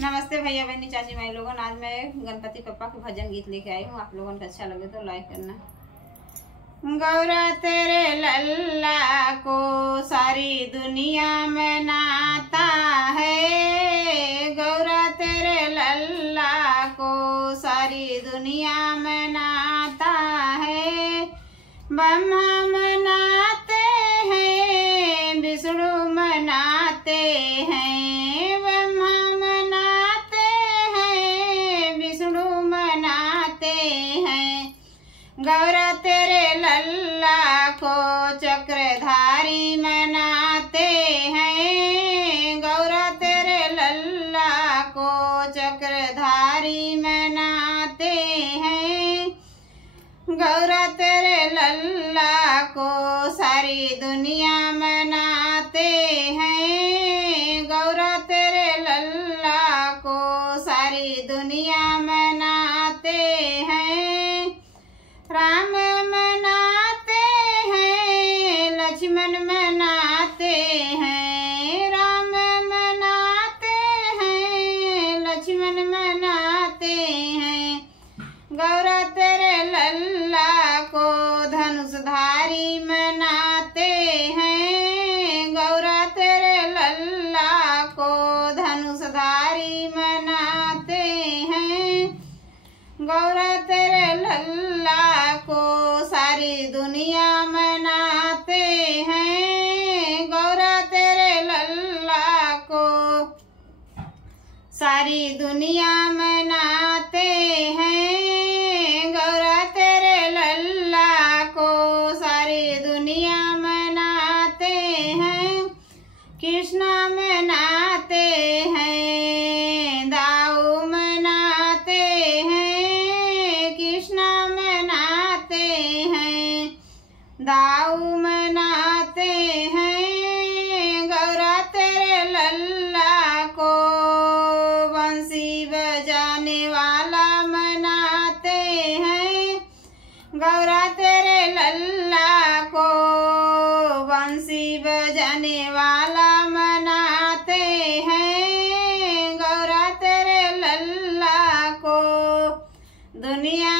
नमस्ते भैया बहनी चाची भाई लोगों, आज मैं गणपति पप्पा के भजन गीत लेके आई हूँ। आप लोगों को अच्छा लगे तो लाइक करना। गौरा तेरे लल्ला को सारी दुनिया में नाता है। गौरा तेरे लल्ला को सारी दुनिया में नाता है। ब्रह्मा मनाते हैं, विष्णु मनाते हैं। गौरा तेरे लल्ला को चक्रधारी मनाते हैं। गौरा तेरे लल्ला को चक्रधारी मनाते हैं। गौरा तेरे लल्ला को सारी दुनिया मनाते हैं। गौरा तेरे लल्ला को सारी दुनिया मनाते हैं। राम मनाते हैं, लक्ष्मण मनाते हैं। राम मनाते हैं, लक्ष्मण मनाते हैं। गौरा तेरे लल्ला को धनुषधारी मनाते हैं। गौरा तेरे लल्ला को धनुषधारी मनाते हैं। गौरा तेरे लल्ला को सारी दुनिया मनाते हैं। गौरा तेरे लल्ला को सारी दुनिया मनाते हैं। गौरा तेरे लल्ला को सारी दुनिया मनाते हैं। कृष्णा मनाते हैं, दाऊ मनाते हैं। कृष्णा मनाते हैं, दाऊ मनाते हैं। गौरा तेरे लल्ला को बंसी बजाने वाला मनाते हैं। गौरा तेरे लल्ला को बंसी बजाने वाला मनाते हैं। गौरा तेरे लल्ला को दुनिया